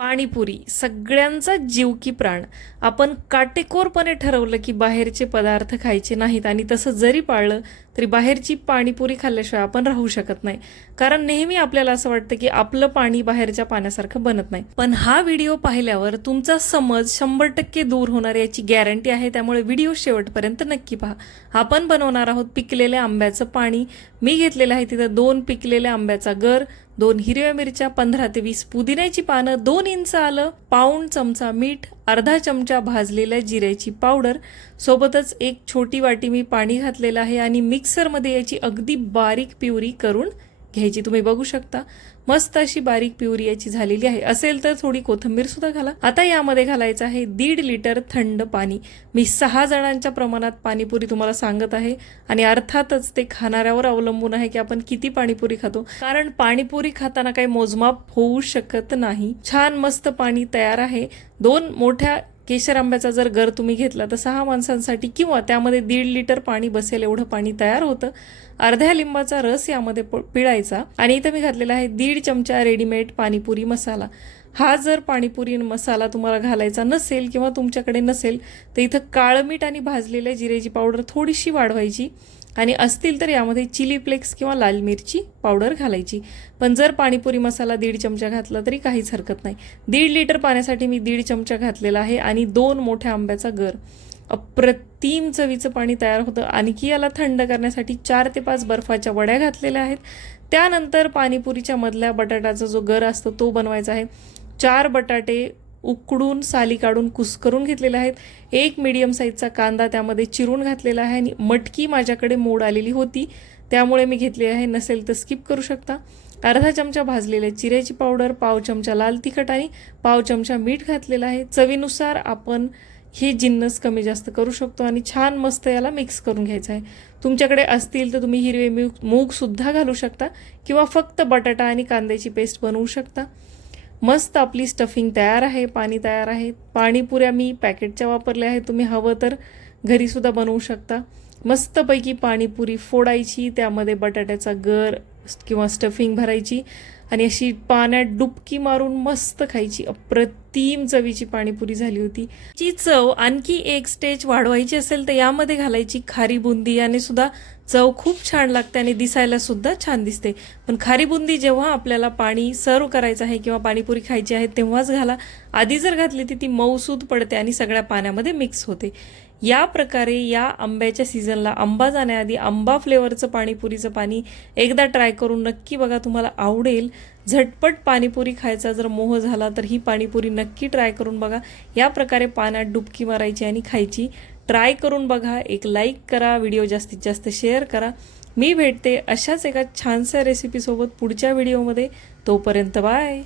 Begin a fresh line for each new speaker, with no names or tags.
पाणीपुरी सगळ्यांचा जीव की प्राण. आपण काटेकोरपणे ठरवलं की बाहेरचे पदार्थ खायचे नाहीत आणि तसं जरी पाळलं तरी बाहेरची पाणीपुरी खाल्ल्याशिवाय आपण राहू शकत नाही. कारण नेहमी आपल्याला असं वाटतं की आपलं पाणी बाहेरच्या पाण्यासारखं बनत नाही. पण हा व्हिडिओ पाहिल्यावर तुमचा समज शंभर टक्के दूर होणार याची गॅरंटी आहे. त्यामुळे व्हिडिओ शेवटपर्यंत नक्की पहा. आपण बनवणार आहोत पिकलेल्या आंब्याचं पाणी. मी घेतलेलं आहे तिथं दोन पिकलेल्या आंब्याचा गर दोन हिरव्या मिरच्या पंधरा ते वीस पुदिन्याची पानं दोन इंच आलं पाऊण चमचा मीठ अर्धा चमचा भाजलेल्या जिऱ्याची पावडर सोबतच एक छोटी वाटी मी पाणी घातलेलं आहे आणि मिक्सरमध्ये याची अगदी बारीक पिवरी करून घ्यायची तुम्ही बघू शकता. मस्त अशी बारीक प्युरी याची झालेली आहे. असेल तर थोडी कोथंबीर सुद्धा घाला. आता यामध्ये घालायचं आहे दीड लिटर थंड पाणी. मी सहा जणांच्या प्रमाणात पाणीपुरी तुम्हाला सांगत आहे आणि अर्थातच ते खाणाऱ्यावर अवलंबून आहे की आपण किती पाणीपुरी खातो. कारण पाणीपुरी खाताना काही मोजमाप होऊ शकत नाही. छान मस्त पाणी तयार आहे. दोन मोठ्या केशर आंब्याचा जर गर तुम्ही घेतला तर सहा माणसांसाठी किंवा त्यामध्ये दीड लिटर पाणी बसेल एवढं पाणी तयार होतं. अर्ध्या लिंबाचा रस यामध्ये प- पिळायचा. आणि इथं मी घातलेला आहे दीड चमचा रेडीमेड पाणीपुरी मसाला. हा जर पाणीपुरी मसाला तुम्हाला घालायचा नसेल किंवा तुमच्याकडे नसेल तर इथं काळं मीठ आणि भाजलेल्या जिरेची पावडर थोडीशी वाढवायची. आणि असतील तर यामध्ये चिली फ्लेक्स किंवा लाल मिरची पावडर घालायची. पण जर पाणीपुरी मसाला दीड चमचा घातला तरी काहीच हरकत नाही. दीड लिटर पाण्यासाठी मी दीड चमचा घातलेला आहे आणि दोन मोठ्या आंब्याचा गर. अप्रतिम चवीचं पाणी तयार होतं. आणखी याला थंड करण्यासाठी चार ते पाच बर्फाच्या वड्या घातलेल्या आहेत. त्यानंतर पाणीपुरीच्या मधल्या बटाट्याचा जो गर असतो तो बनवायचा आहे. चार बटाटे उकडून साली काढून कुस्करून घेतलेले आहेत. एक मीडियम साईजचा कांदा त्यामध्ये चिरून घातलेला आहे आणि मटकी माझ्याकडे मोड आलेली होती. त्यामुळे मी घेतली आहे. नसेल तर स्किप करू शकता. अर्धा चमचा भाजलेल्या चिऱ्याची पावडर पाव चमचा लाल तिखट आणि पाव चमचा मीठ घातलेला आहे. चवीनुसार आपण हे जिन्नस कमी जास्त करू शकतो आणि छान मस्त याला मिक्स करून घ्यायचं आहे. तुमच्याकडे असतील तर तुम्ही हिरवे मूग मूगसुद्धा घालू शकता किंवा फक्त बटाटा आणि कांद्याची पेस्ट बनवू शकता. मस्त आपली स्टफिंग तयार आहे पाणी तयार आहे. पाणीपुऱ्या मी पॅकेटच्या वापरल्या आहेत. तुम्ही हवं तर घरीसुद्धा बनवू शकता. मस्तपैकी पाणीपुरी फोडायची त्यामध्ये बटाट्याचा गर किंवा स्टफिंग भरायची आणि अशी पाण्यात डुबकी मारून मस्त खायची. अप्रतिम चवीची पाणीपुरी झाली होती. जी चव आणखी एक स्टेज वाढवायची असेल तर यामध्ये घालायची खारी बुंदी याने सुद्धा चव खूप छान लागते आणि दिसायला सुद्धा छान दिसते. पण खारी बुंदी जेव्हा आपल्याला पाणी सर्व करायचं आहे किंवा पाणीपुरी खायची आहे तेव्हाच घाला. आधी जर घातली ती ती मऊसूद पडते आणि सगळ्या पाण्यामध्ये मिक्स होते. या प्रकारे या आंब्याच्या सीझनला आंबा जाण्याआधी आंबा फ्लेवरचं पाणीपुरीचं पाणी एकदा ट्राय करून नक्की बघा तुम्हाला आवडेल. झटपट पाणीपुरी खायचा जर मोह झाला तर ही पाणीपुरी नक्की ट्राय करून बघा. या प्रकारे पाण्यात डुबकी मारायची आणि खायची. ट्राय करून बघा. एक लाईक करा. व्हिडिओ जास्तीत जास्त शेअर करा. मी भेटते अशाच एका छानशा रेसिपीसोबत पुढच्या व्हिडिओमध्ये तोपर्यंत बाय